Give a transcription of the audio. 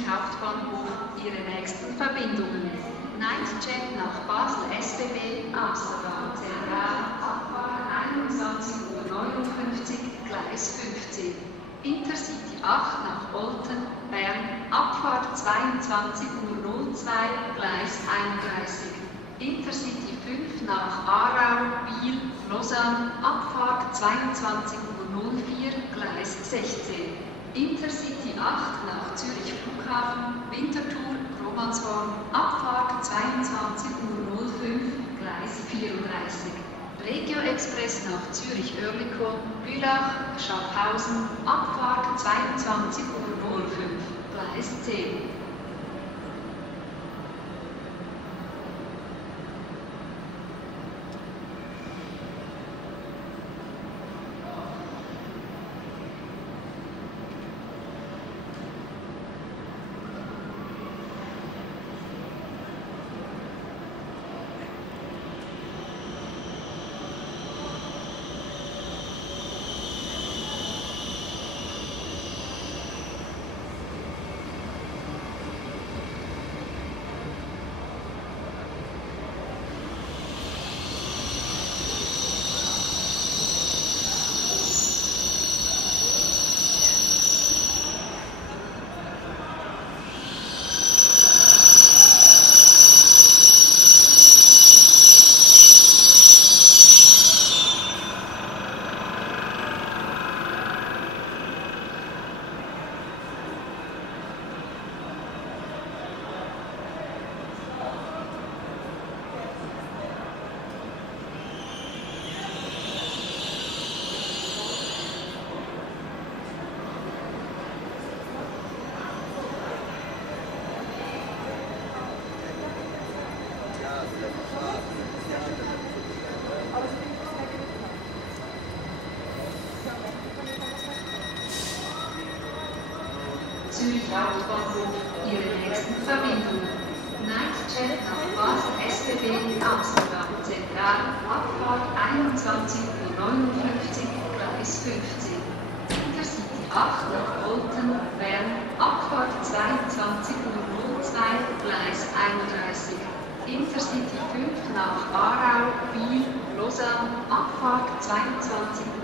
Zürich Hauptbahnhof Ihre nächsten Verbindungen. Nightjet nach Basel SBB, Amsterdam, Zentral, Abfahrt 21:59 Uhr, Gleis 15. Intercity 8 nach Olten, Bern, Abfahrt 22:02 Uhr, Gleis 31. Intercity 5 nach Aarau, Biel, Lausanne, Abfahrt 22:04 Uhr, Gleis 16. Intercity 8 nach Zürich Flughafen, Winterthur, Romanshorn, Abfahrt 22:05 Uhr, Gleis 34. Regio Express nach Zürich-Oerlikon, Bülach, Schaffhausen, Abfahrt 22:05 Uhr, Gleis 10. Zürich Hauptbahnhof Ihre nächsten Verbindungen. Nightjet nach Basel SBB Amsterdam Zentral, Abfahrt 21:59 Uhr, Gleis 15. Intercity 8 nach Olten, Bern, Abfahrt 22:02 Uhr, Gleis 31. Intercity 5 nach Aarau, Biel, Lausanne, Abfahrt 22:05